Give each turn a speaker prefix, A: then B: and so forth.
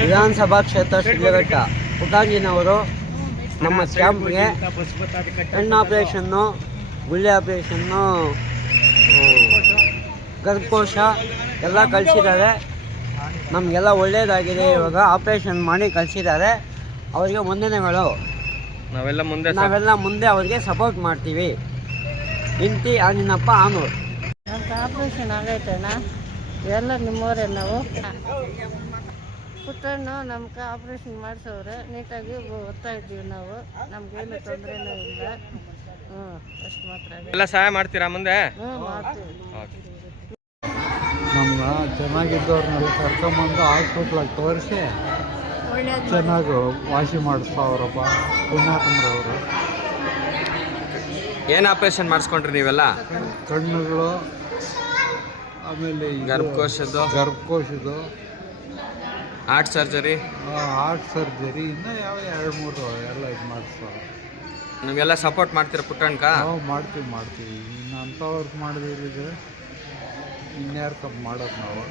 A: ವಿಧಾನಸಭಾ ಕ್ಷೇತ್ರ ಶಿಡ್ಲಘಟ್ಟ ಪುಟಾಂಜಿನವರು ನಮ್ಮ ಕ್ಯಾಂಪ್ಗೆ ಕಣ್ಣು ಆಪ್ರೇಷನ್ನು ಗುಳ್ಳೆ ಆಪ್ರೇಷನ್ನು ಗರ್ಭಕೋಶ ಎಲ್ಲ ಕಳಿಸಿದ್ದಾರೆ. ನಮಗೆಲ್ಲ ಒಳ್ಳೆಯದಾಗಿದೆ ಇವಾಗ. ಆಪ್ರೇಷನ್ ಮಾಡಿ ಕಳಿಸಿದ್ದಾರೆ. ಅವರಿಗೆ ವಂದನೆಗಳು.
B: ನಾವೆಲ್ಲ ಮುಂದೆ
A: ನಾವೆಲ್ಲ ಮುಂದೆ ಅವರಿಗೆ ಸಪೋರ್ಟ್ ಮಾಡ್ತೀವಿ. ಇಂತಿ ಆಂಜಿನಪ್ಪ ಆನೂರು.
C: ನಮ್ಗೆ ಆಪ್ರೇಷನ್ ಆಗೈತಣ್ಣ ಎಲ್ಲ ನಿಮ್ಮವರೇ ನಾವು. ಪುಟ್ಟಣ್ಣು ನಮ್ಗೆ ಆಪ್ರೇಷನ್ ಮಾಡಿಸೋರೆ ನೀಟಾಗಿ ಓದ್ತಾ ಇದ್ದೀವಿ ನಾವು. ನಮ್ಗೇನು ತೊಂದರೆನೂ ಇಲ್ಲ. ಹ್ಞೂ ಅಷ್ಟು ಮಾತ್ರ
B: ಎಲ್ಲ ಸಹಾಯ ಮಾಡ್ತೀರಾ ಮುಂದೆ?
C: ಹ್ಞೂ ಮಾಡ್ತೀವಿ.
B: ಓಕೆ.
D: ನಮ್ಗೆ ಚೆನ್ನಾಗಿದ್ದವ್ರನ್ನೆಲ್ಲ ಕರ್ಕೊಂಬಂದು ಹಾಸ್ಪಿಟ್ಲಾಗ ತೋರಿಸಿ. ಚೆನ್ನಾಗಿ ವಾಸಿ ಮಾಡಿಸ್ತಾವ್ರಪ್ಪ. ಪುಣ್ಯಾತ್ಮರವರು.
B: ಏನು ಆಪರೇಷನ್ ಮಾಡಿಸ್ಕೊಂಡ್ರಿ ನೀವೆಲ್ಲ?
D: ಕಣ್ಣುಗಳು ಆಮೇಲೆ ಗರ್ಭಕೋಶದ
B: ಗರ್ಭಕೋಶದ್ದು.
D: ಗರ್ಭಕೋಶದ್ದು.
B: ಹಾರ್ಟ್ ಸರ್ಜರಿ
D: ಹಾರ್ಟ್ ಸರ್ಜರಿ ಇನ್ನೂ ಯಾವ ಎರಡು ಮೂರು ಎಲ್ಲ ಇದು ಮಾಡಿಸ್ತಾರೆ
B: ನಿಮಗೆಲ್ಲ ಸಪೋರ್ಟ್ ಮಾಡ್ತೀರಾ ಪುಟ್ಟಣ್ಕ?
D: ನಾವು ಮಾಡ್ತೀವಿ ಮಾಡ್ತೀವಿ. ಇನ್ನು ಅಂಥವ್ರಿಗೆ ಮಾಡಿದ್ರೆ ಇನ್ಯಾರು ಕಪ್ ಮಾಡೋದು ನಾವು.